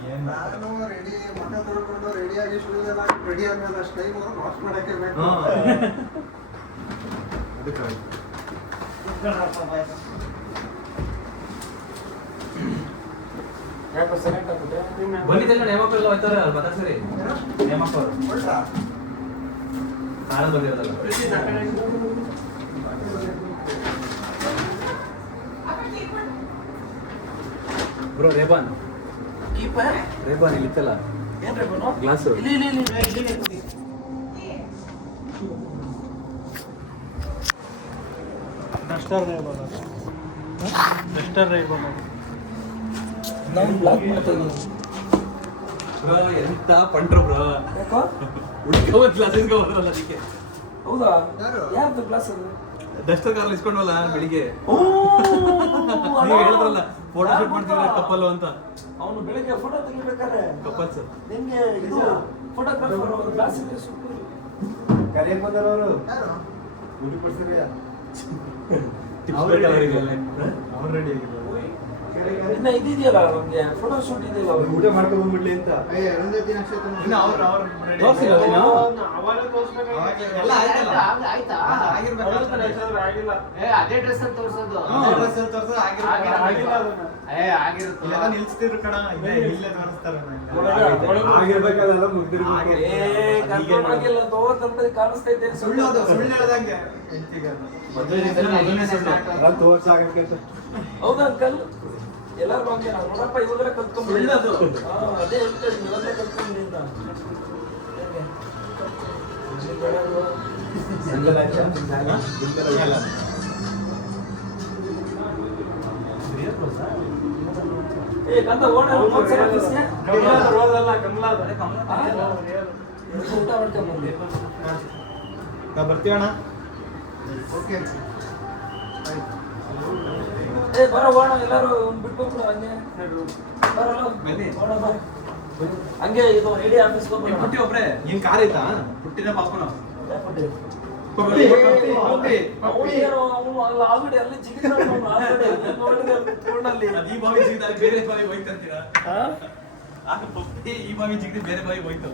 ನಾನು ರೆಡಿ ಮನೆ ತೊಳ್ಕೊಂಡು ರೆಡಿಯಾಗಿ ಶೂಸೆಲ್ಲ ರೆಡಿ ಆದ್ಮೇಲೆ ಅಷ್ಟು ಟೈಮ್ ವಾಶ್ ಮಾಡಕ್ಕೆ ಬೇಕು. ಬಂದಿದ್ದೆಲ್ಲ ನೇಮಕ ಹೋಯ್ತಾರ ಬದಸರಿ ನೇಮಕ ನಾನು ಬಂದಿರೋದಲ್ಲ ಬ್ರೋ ರೇಬಾನ್ ರೇಬಾನ್ ಇಲ್ಲಿತ್ತಲ್ಲ ಗ್ಲಾಸು ಡಸ್ಟರ್ ರೇಬಾನ್ ನಾವು ಬ್ಲಾಕ್ ಮಾಡ್ತೀವಿ ಬ್ರೋ ಎಂತ ಪಂಟ್ರು ಬ್ರೋ ಹುಡುಗ ಕ್ಲಾಸಸ್ಗೆ ಬರಲ್ಲ ಅದಕ್ಕೆ ಹೌದಾ ಯಾರ್ದು ಕ್ಲಾಸ್ ಅದು ಡಸ್ಟರ್ ಕಾರ್ ಇಸ್ಕೊಂಡ್ವಲ್ಲ ಬೆಳಿಗ್ಗೆ ನೀವು ಹೇಳಿದ್ರಲ್ಲ ಫೋಟೋ ಶೂಟ್ ಮಾಡ್ತಿದ್ರೆ ಕಪ್ಪಲ್ ಅಂತ ಅವನು ಬೆಳಿಗ್ಗೆ ಫೋಟೋ ತೆಗಿಬೇಕಾದ್ರೆ ಕಪ್ಪಲ್ಸ್ ನಿಮ್ಗೆ ಇದು ಫೋಟೋಗ್ರಾಫರ್ ಅವ್ರ ಕ್ಲಾಸ್ ಇದೆ ಸೂಪರ್ ಕರೆಯಕ್ ಬಂದವರು ಯಾರು ಊಟಿ ಕೊಡ್ಸಿದ್ಯಾ ಅವ್ರು ರೆಡಿ ಆಗಿಲ್ಲ ಇನ್ನ ಇದೆಯಲ್ಲ ನಮ್ಗೆ ಫೋಟೋ ಶೂಟ್ ಇದೆಯಲ್ಲ ಊಟ ಮಾಡ್ಕೊಂಡು ಬಂದ್ಬಿಡ್ಲಿ ಅಂತ ಅರುಂಧತಿ ನಕ್ಷತ್ರ ತೋರಿಸಿಲ್ಲ ಎಲ್ಲ ಆಯ್ತಲ್ಲ ಆಯ್ತಾ ಆಗಿಲ್ಲ ಅದೇ ಡ್ರೆಸ್ ಅಲ್ಲಿ ತೋರ್ಸೋದು ಆಗಿರುತ್ತೆ ಇಲ್ಲೆಲ್ಲ ನಿಲ್ಸ್ತಿದ್ರು ಕಣ ಇಲ್ಲೇ ತೋರಿಸ್ತಾರೆ ಆಗಿರ್ಬೇಕಾದೆಲ್ಲ ಕರ್ಕೊಂಡೋಗಿಲ್ಲ ತೋರ್ಸಂತ ಕಾಣಿಸ್ತೈತೆ ಸುಳ್ಳು ಅದು ಸುಳ್ಳು ಹೇಳದಂಗೆ ತೋರ್ಸಾಗಕ್ಕೆ ಹೌದಾ ಅಂಕಲ್ ಎಲ್ಲಾರು ಹಂಗೆ ನಾವು ನೋಡಪ್ಪ ಇವಾಗಲೇ ಕಲ್ತ್ಕೊಂಡು ಸುಳ್ಳದು ಅದೇ ಹೇಳ್ತೇನೆ ಇವಾಗಲೇ ಕಲ್ತ್ಕೊಂಡಿದ್ದ ಏ ಕಂದ ಓನರ್ ಒಂದ್ಸಲ ಆಫೀಸ್ಗೆ ಊಟ ಮಾಡ್ಕೊಂಡ್ ಬಂದೆ ಬರ್ತೀವಣ್ಣ ಓಕೆ ಏ ಬರೋ ಓಣ ಎಲ್ಲಾರು ಒಂದ್ ಬಿಟ್ಬಿಟ್ಟು ಹಂಗೆ ಬರಲ್ಲ ಓಣ ಬಾ ಹಂಗೆ ಇದು ಐಡಿ ಆಫೀಸ್ಗೆ ಹೋಗ್ಬೇಕು ಪುಟ್ಟಿ ಒಬ್ರೆ ನಿನ್ ಕಾರ್ ಐತಾ ಪುಟ್ಟಿನ ಪಾಸ್ಕೊಣ ಅವನು ಆಲ್ರೆಡಿ ಅಲ್ಲಿ ಜಿಗಿದ್ರಲ್ಲಿ ಈ ಬಾವಿ ಜಿಗಿದ ಬೇರೆ ಬಾವಿ ಹೋಯ್ತಂತೀರಾ ಈ ಬಾವಿ ಜಿಗಿದ ಬೇರೆ ಬಾವಿ ಹೋಯ್ತು